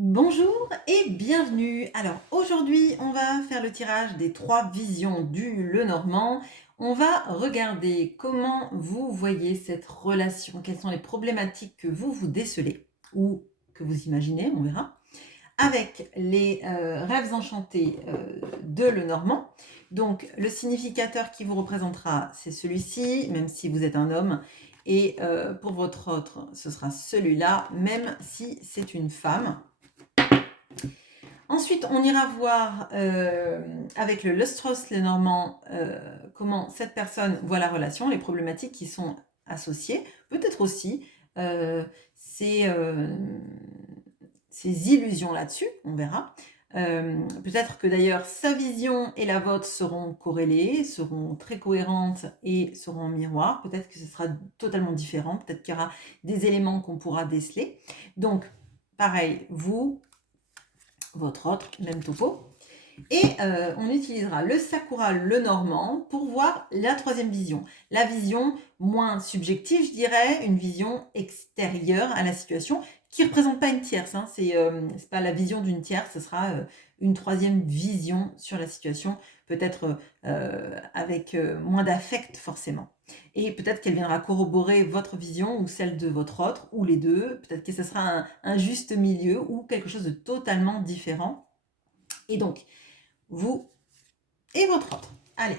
Bonjour et bienvenue. Alors aujourd'hui, on va faire le tirage des 3 visions du Lenormand. On va regarder comment vous voyez cette relation, quelles sont les problématiques que vous décelez ou que vous imaginez, on verra, avec les rêves enchantés de Lenormand. Donc le significateur qui vous représentera, c'est celui-ci, même si vous êtes un homme. Et pour votre autre, ce sera celui-là, même si c'est une femme. Ensuite, on ira voir avec le Lustros Lenormand comment cette personne voit la relation, les problématiques qui sont associées, peut-être aussi ses illusions là-dessus, on verra. Peut-être que d'ailleurs sa vision et la vôtre seront corrélées, seront très cohérentes et seront en miroir. Peut-être que ce sera totalement différent, peut-être qu'il y aura des éléments qu'on pourra déceler. Donc, pareil, vous, votre autre, même topo. Et on utilisera le Sakura Lenormand pour voir la troisième vision. La vision moins subjective, je dirais, une vision extérieure à la situation qui ne représente pas une tierce. Hein. C'est pas la vision d'une tierce, ce sera une troisième vision sur la situation, peut-être avec moins d'affect forcément. Et peut-être qu'elle viendra corroborer votre vision ou celle de votre autre, ou les deux. Peut-être que ce sera un juste milieu ou quelque chose de totalement différent. Et donc, vous et votre autre. Allez,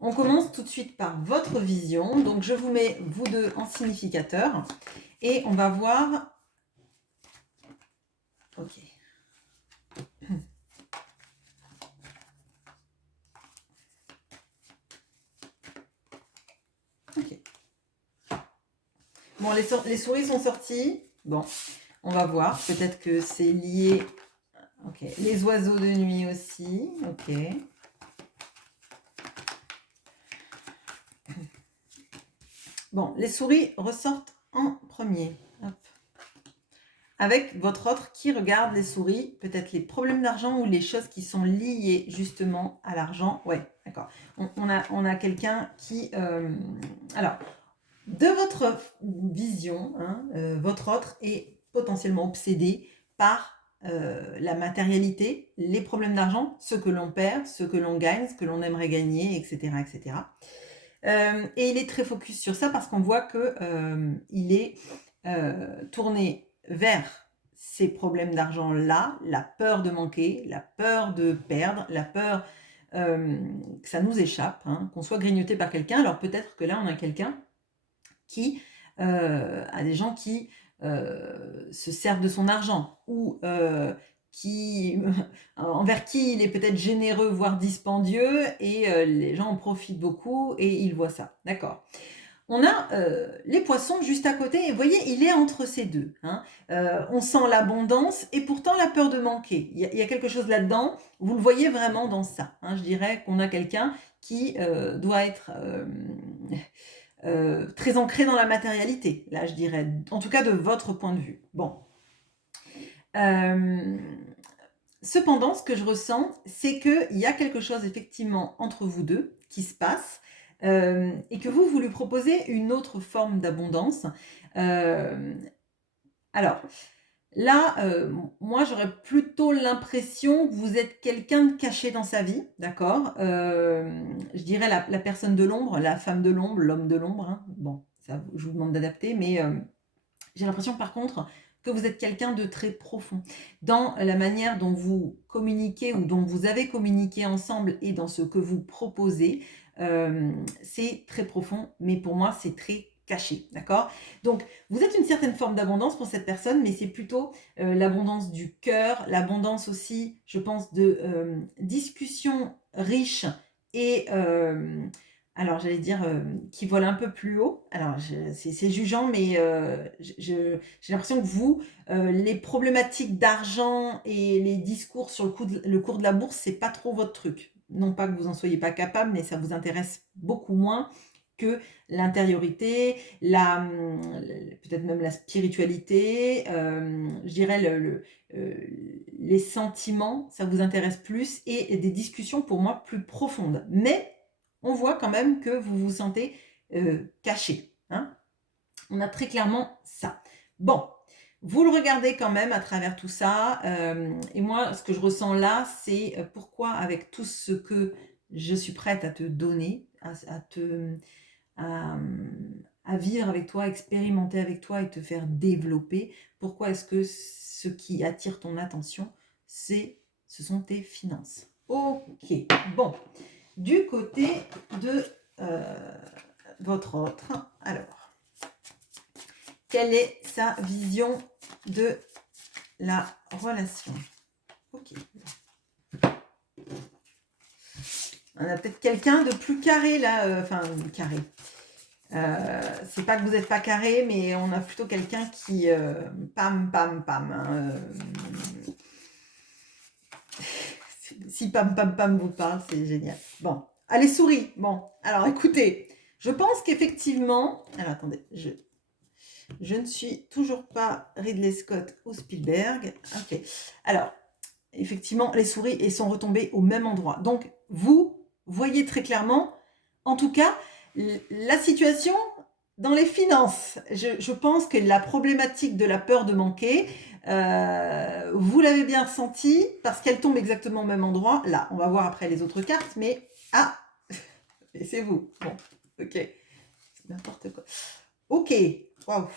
on commence tout de suite par votre vision. Donc, je vous mets vous deux en significateur et on va voir. Ok. Ok. Bon, les souris sont sorties. Bon, on va voir. Peut-être que c'est lié. Ok. Les oiseaux de nuit aussi. Ok. Bon, les souris ressortent en premier. Hop. Avec votre autre qui regarde les souris, peut-être les problèmes d'argent ou les choses qui sont liées justement à l'argent. Ouais, d'accord. On a quelqu'un qui... alors, de votre vision, hein, votre autre est potentiellement obsédé par la matérialité, les problèmes d'argent, ce que l'on perd, ce que l'on gagne, ce que l'on aimerait gagner, etc. etc. Et il est très focus sur ça parce qu'on voit qu'il est tourné vers ces problèmes d'argent-là, la peur de manquer, la peur de perdre, la peur que ça nous échappe, hein, qu'on soit grignoté par quelqu'un. Alors peut-être que là, on a quelqu'un qui a des gens qui se servent de son argent ou qui, envers qui il est peut-être généreux, voire dispendieux, et les gens en profitent beaucoup et ils voient ça. D'accord. On a les poissons juste à côté, et vous voyez, il est entre ces deux. Hein. On sent l'abondance et pourtant la peur de manquer. Il y a quelque chose là-dedans, vous le voyez vraiment dans ça. Hein. Je dirais qu'on a quelqu'un qui doit être très ancré dans la matérialité, là je dirais, en tout cas de votre point de vue. Bon. Cependant, ce que je ressens, c'est qu'il y a quelque chose effectivement entre vous deux qui se passe et que vous lui proposez une autre forme d'abondance. Alors, là, moi, j'aurais plutôt l'impression que vous êtes quelqu'un de caché dans sa vie, d'accord. Je dirais la personne de l'ombre, la femme de l'ombre, l'homme de l'ombre. Hein. Bon, ça, je vous demande d'adapter, mais j'ai l'impression par contre que vous êtes quelqu'un de très profond dans la manière dont vous communiquez ou dont vous avez communiqué ensemble et dans ce que vous proposez. C'est très profond, mais pour moi, c'est très caché, d'accord. Donc, vous êtes une certaine forme d'abondance pour cette personne, mais c'est plutôt l'abondance du cœur, l'abondance aussi, je pense, de discussions riches et alors j'allais dire qui vole un peu plus haut. Alors c'est jugeant, mais j'ai l'impression que vous, les problématiques d'argent et les discours sur le cours de la bourse, c'est pas trop votre truc. Non pas que vous en soyez pas capable, mais ça vous intéresse beaucoup moins que l'intériorité, peut-être même la spiritualité, je dirais les sentiments, ça vous intéresse plus, et des discussions pour moi plus profondes. Mais on voit quand même que vous vous sentez caché. Hein. On a très clairement ça. Bon, Vous le regardez quand même à travers tout ça. Et moi, ce que je ressens là, c'est pourquoi avec tout ce que je suis prête à te donner, à, à vivre avec toi, expérimenter avec toi et te faire développer, pourquoi est-ce que ce qui attire ton attention, ce sont tes finances. Ok, bon. Du côté de votre autre, alors, quelle est sa vision de la relation? Ok. On a peut-être quelqu'un de plus carré là, enfin carré. C'est pas que vous n'êtes pas carré, mais on a plutôt quelqu'un qui pam pam pam. Hein, si pam pam pam vous parle, c'est génial. Bon, allez souris. Bon, alors écoutez, je pense qu'effectivement, alors attendez, je ne suis toujours pas Ridley Scott ou Spielberg. Ok, alors effectivement, les souris sont retombées au même endroit. Donc vous voyez très clairement, en tout cas, la situation dans les finances. Je pense que la problématique de la peur de manquer, vous l'avez bien ressenti parce qu'elle tombe exactement au même endroit. Là, on va voir après les autres cartes, mais ah, et c'est vous. Bon, ok, c'est n'importe quoi. Ok, waouh,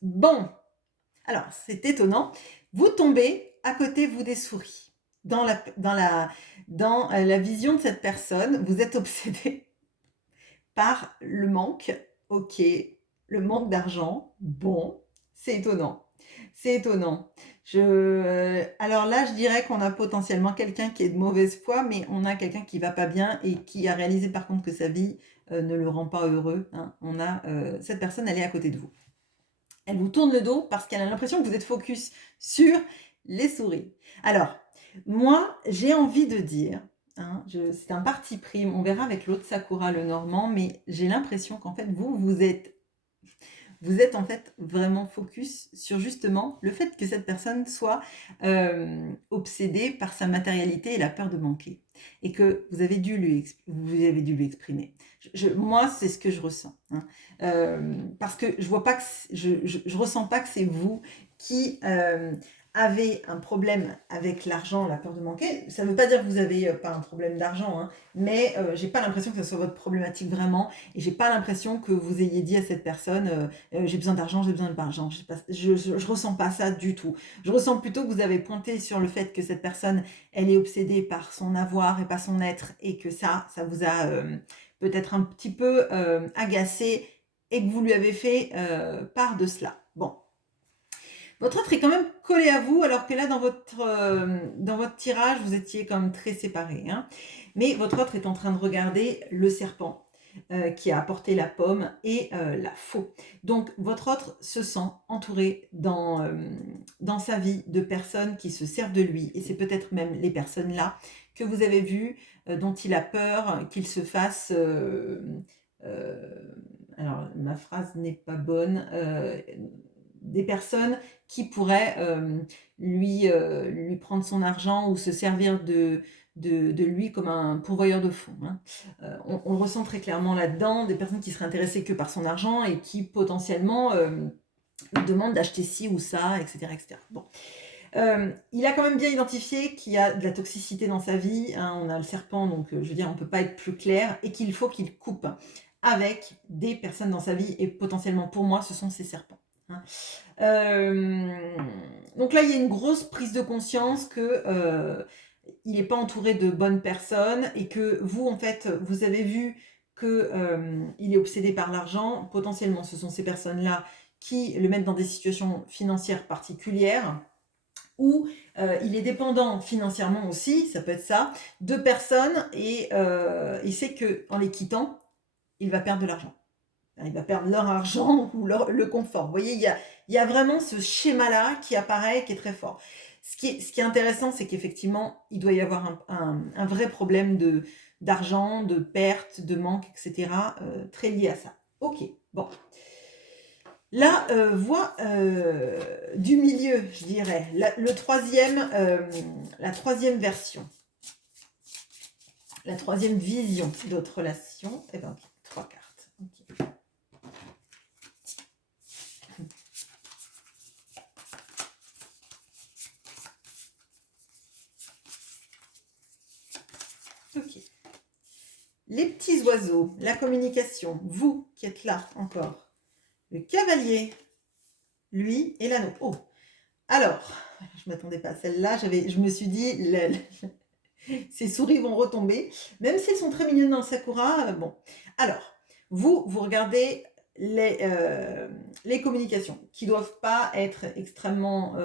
bon. Alors, c'est étonnant. Vous tombez à côté, vous, des souris. Dans la vision de cette personne, vous êtes obsédé par le manque. Ok, le manque d'argent. Bon, c'est étonnant. C'est étonnant. Alors là, je dirais qu'on a potentiellement quelqu'un qui est de mauvaise foi, mais on a quelqu'un qui va pas bien et qui a réalisé par contre que sa vie ne le rend pas heureux. Hein. Cette personne, elle est à côté de vous. Elle vous tourne le dos parce qu'elle a l'impression que vous êtes focus sur les souris. Alors, moi, j'ai envie de dire, hein, c'est un parti pris, on verra avec l'autre Sakura, le Normand, mais j'ai l'impression qu'en fait, vous êtes en fait vraiment focus sur justement le fait que cette personne soit obsédée par sa matérialité et la peur de manquer. Et que vous avez dû lui exprimer. Moi, c'est ce que je ressens. Hein. Parce que je vois pas que je ressens pas que c'est vous qui avez un problème avec l'argent, la peur de manquer. Ça ne veut pas dire que vous avez pas un problème d'argent, hein, mais j'ai pas l'impression que ce soit votre problématique vraiment, et j'ai pas l'impression que vous ayez dit à cette personne j'ai besoin d'argent, j'ai besoin d'argent. Je ressens pas ça du tout. Je ressens plutôt que vous avez pointé sur le fait que cette personne, elle est obsédée par son avoir et pas son être, et que ça vous a peut-être un petit peu agacé, et que vous lui avez fait part de cela. Bon. Votre autre est quand même collé à vous, alors que là, dans votre tirage, vous étiez quand même très séparés. Hein. Mais votre autre est en train de regarder le serpent qui a apporté la pomme et la faux. Donc, votre autre se sent entouré dans sa vie de personnes qui se servent de lui. Et c'est peut-être même les personnes là que vous avez vues, dont il a peur qu'il se fasse... alors, ma phrase n'est pas bonne. Des personnes qui pourraient lui prendre son argent ou se servir de lui comme un pourvoyeur de fonds. Hein. On le ressent très clairement là-dedans, des personnes qui seraient intéressées que par son argent et qui potentiellement lui demandent d'acheter ci ou ça, etc. etc. Bon. Il a quand même bien identifié qu'il y a de la toxicité dans sa vie. Hein, on a le serpent, donc je veux dire, on ne peut pas être plus clair, et qu'il faut qu'il coupe avec des personnes dans sa vie, et potentiellement pour moi, ce sont ces serpents. Hein. Donc là, il y a une grosse prise de conscience que il n'est pas entouré de bonnes personnes, et que vous, en fait, vous avez vu que il est obsédé par l'argent. Potentiellement, ce sont ces personnes-là qui le mettent dans des situations financières particulières, où il est dépendant financièrement aussi, ça peut être ça, de personnes, et il sait qu'en les quittant, il va perdre de l'argent. Il va perdre leur argent ou le confort. Vous voyez, il y a vraiment ce schéma-là qui apparaît, qui est très fort. Ce qui est intéressant, c'est qu'effectivement, il doit y avoir un vrai problème d'argent, de perte, de manque, etc., très lié à ça. Ok, bon. La voie du milieu, je dirais. La troisième version. La troisième vision de votre relation. Eh bien, 3 cartes. Okay. les petits oiseaux, la communication, vous qui êtes là encore. Le cavalier, lui et l'anneau. Oh, alors, je ne m'attendais pas à celle-là, je me suis dit, ces souris vont retomber, même si elles sont très mignonnes dans le sakura. Bon, alors, vous regardez les communications qui ne doivent pas être extrêmement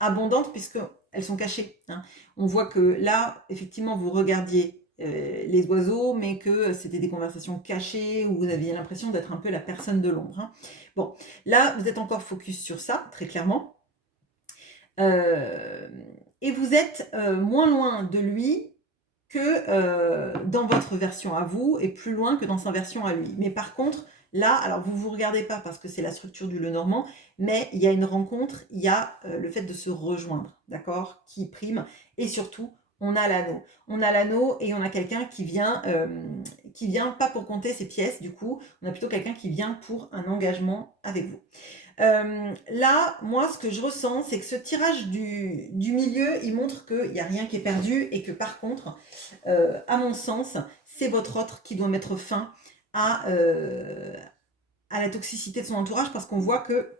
abondantes puisqu'elles sont cachées. Hein. On voit que là, effectivement, vous regardiez les oiseaux, mais que c'était des conversations cachées où vous aviez l'impression d'être un peu la personne de l'ombre. Hein. Bon, là, vous êtes encore focus sur ça, très clairement. Et vous êtes moins loin de lui que dans votre version à vous et plus loin que dans sa version à lui. Mais par contre, là, alors vous ne vous regardez pas parce que c'est la structure du Lenormand, mais il y a une rencontre, il y a le fait de se rejoindre, d'accord, qui prime. Et surtout, on a l'anneau. On a l'anneau et on a quelqu'un qui vient pas pour compter ses pièces, du coup, on a plutôt quelqu'un qui vient pour un engagement avec vous. Là, moi, ce que je ressens, c'est que ce tirage du milieu, il montre qu'il n'y a rien qui est perdu et que par contre, à mon sens, c'est votre autre qui doit mettre fin à la toxicité de son entourage parce qu'on voit que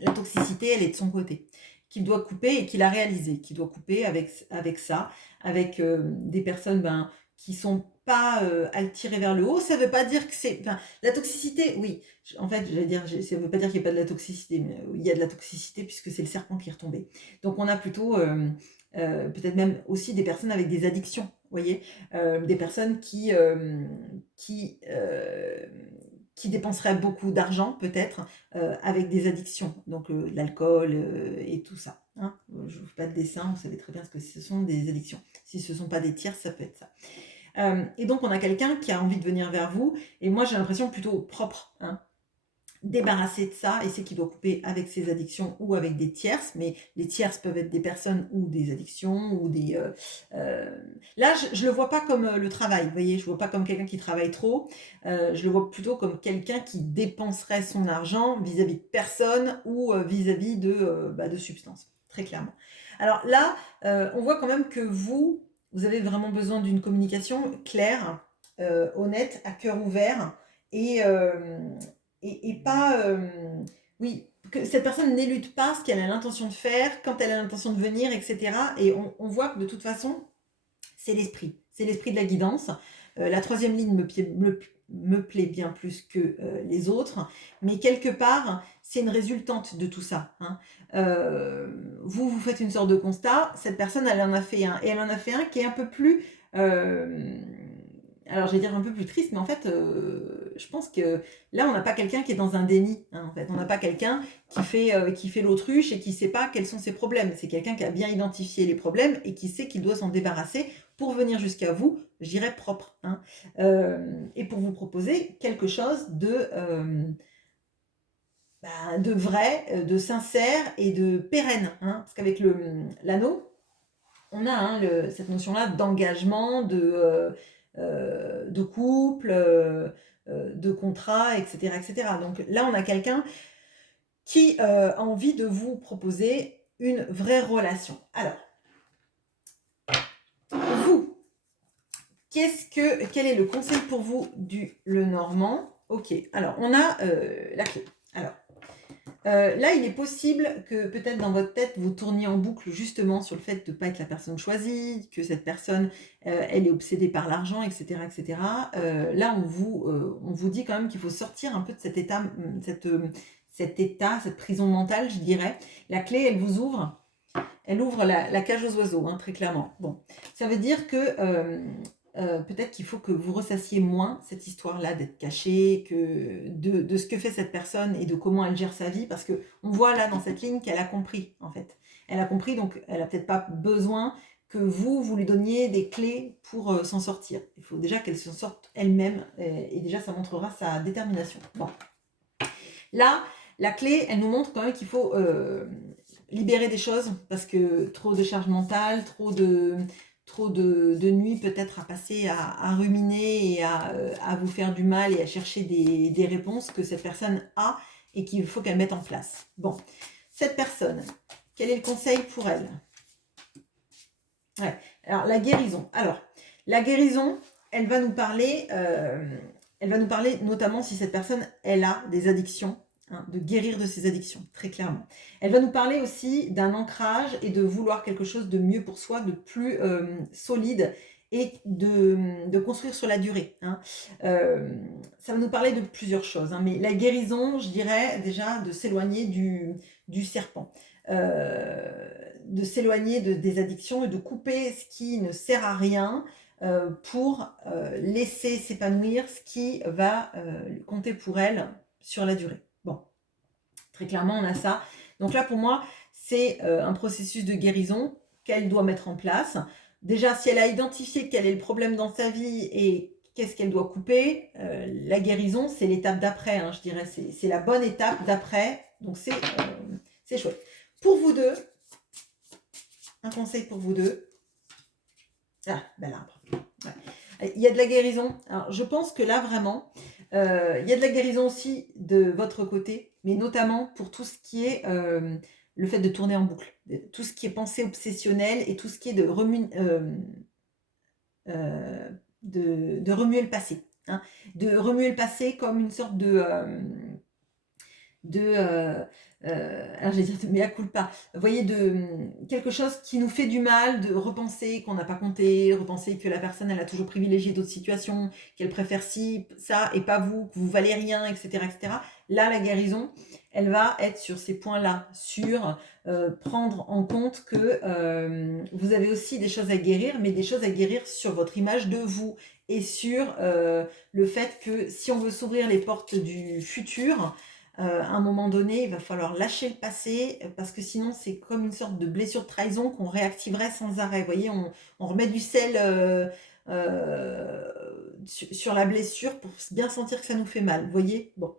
la toxicité, elle est de son côté, qu'il doit couper et qu'il a réalisé, qu'il doit couper avec ça, avec des personnes qui sont pas à le tirer vers le haut. Ça veut pas dire que c'est... Enfin, la toxicité, oui, en fait, j'allais dire, ça veut pas dire qu'il n'y a pas de la toxicité, mais il y a de la toxicité puisque c'est le serpent qui est retombé. Donc on a plutôt... peut-être même aussi des personnes avec des addictions, vous voyez, des personnes qui dépenseraient beaucoup d'argent peut-être avec des addictions, donc l'alcool et tout ça. Hein. Je ne vous fais pas de dessin, vous savez très bien ce que ce sont des addictions. Si ce ne sont pas des tiers, ça peut être ça. Et donc on a quelqu'un qui a envie de venir vers vous, et moi j'ai l'impression plutôt propre, hein, débarrassé de ça, et c'est qu'il doit couper avec ses addictions ou avec des tierces, mais les tierces peuvent être des personnes ou des addictions ou des... Là, je le vois pas comme le travail, vous voyez, je le vois pas comme quelqu'un qui travaille trop, je le vois plutôt comme quelqu'un qui dépenserait son argent vis-à-vis de personnes ou vis-à-vis de substances, très clairement. Alors là, on voit quand même que vous avez vraiment besoin d'une communication claire, honnête, à cœur ouvert, et pas... oui, que cette personne n'élude pas ce qu'elle a l'intention de faire, quand elle a l'intention de venir, etc. Et on voit que de toute façon, c'est l'esprit de la guidance. La troisième ligne me plaît bien plus que les autres, mais quelque part, c'est une résultante de tout ça. Hein. Vous faites une sorte de constat, cette personne, elle en a fait un, et elle en a fait un qui est un peu plus... alors, je vais dire un peu plus triste, mais en fait, je pense que là, on n'a pas quelqu'un qui est dans un déni. Hein, en fait, on n'a pas quelqu'un qui fait l'autruche et qui ne sait pas quels sont ses problèmes. C'est quelqu'un qui a bien identifié les problèmes et qui sait qu'il doit s'en débarrasser pour venir jusqu'à vous, je dirais propre. Hein, et pour vous proposer quelque chose de vrai, de sincère et de pérenne. Hein, parce qu'avec l'anneau, on a cette notion-là d'engagement, de couple, de contrat, etc., etc. Donc là, on a quelqu'un qui a envie de vous proposer une vraie relation. Alors, vous, quel est le conseil pour vous du Lenormand? Ok, alors on a la clé. Alors, là, il est possible que peut-être dans votre tête, vous tourniez en boucle justement sur le fait de ne pas être la personne choisie, que cette personne, elle est obsédée par l'argent, etc. etc. Là, on vous dit quand même qu'il faut sortir un peu de cet état, cette prison mentale, je dirais. La clé, elle vous ouvre. Elle ouvre la cage aux oiseaux, hein, très clairement. Bon, ça veut dire que peut-être qu'il faut que vous ressassiez moins cette histoire-là d'être caché, que de ce que fait cette personne et de comment elle gère sa vie, parce que on voit là dans cette ligne qu'elle a compris, en fait. Elle a compris, donc elle n'a peut-être pas besoin que vous lui donniez des clés pour s'en sortir. Il faut déjà qu'elle s'en sorte elle-même, et déjà ça montrera sa détermination. Bon. Là, la clé, elle nous montre quand même qu'il faut libérer des choses, parce que trop de charge mentale, trop de nuits peut-être à passer à ruminer et à vous faire du mal et à chercher des réponses que cette personne a et qu'il faut qu'elle mette en place. Bon, cette personne, quel est le conseil pour elle? Ouais. Alors, la guérison. Alors, la guérison, elle va nous parler notamment si cette personne, elle a des addictions, hein, de guérir de ses addictions, très clairement. Elle va nous parler aussi d'un ancrage et de vouloir quelque chose de mieux pour soi, de plus solide et de construire sur la durée. Hein. Ça va nous parler de plusieurs choses, hein, mais la guérison, je dirais déjà de s'éloigner du serpent. De s'éloigner des addictions et de couper ce qui ne sert à rien pour laisser s'épanouir ce qui va compter pour elle sur la durée. Bon, très clairement, on a ça. Donc là, pour moi, c'est un processus de guérison qu'elle doit mettre en place. Déjà, si elle a identifié quel est le problème dans sa vie et qu'est-ce qu'elle doit couper, la guérison, c'est l'étape d'après, hein, je dirais. C'est la bonne étape d'après. Donc, c'est chouette. Pour vous deux, un conseil pour vous deux. Ah, bel arbre. Ouais. Il y a de la guérison. Alors, je pense que là, vraiment, il y a de la guérison aussi de votre côté, mais notamment pour tout ce qui est le fait de tourner en boucle, tout ce qui est pensée obsessionnelle et tout ce qui est de remuer le passé. Hein, de remuer le passé comme une sorte alors je vais dire de mea culpa, vous voyez, de quelque chose qui nous fait du mal, de repenser qu'on n'a pas compté, repenser que la personne, elle a toujours privilégié d'autres situations, qu'elle préfère ci, ça, et pas vous, que vous valez rien, etc., etc. Là, la guérison, elle va être sur ces points-là, sur prendre en compte que vous avez aussi des choses à guérir, mais des choses à guérir sur votre image de vous, et sur le fait que si on veut s'ouvrir les portes du futur, à un moment donné, il va falloir lâcher le passé parce que sinon, c'est comme une sorte de blessure de trahison qu'on réactiverait sans arrêt. Vous voyez, on remet du sel sur la blessure pour bien sentir que ça nous fait mal. Vous voyez, bon.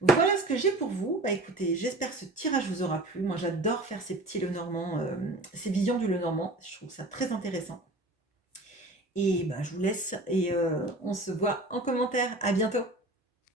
Voilà ce que j'ai pour vous. Bah écoutez, j'espère que ce tirage vous aura plu. Moi, j'adore faire ces petits Lenormand, ces visions du Lenormand. Je trouve ça très intéressant. Et bah, je vous laisse et on se voit en commentaire. À bientôt.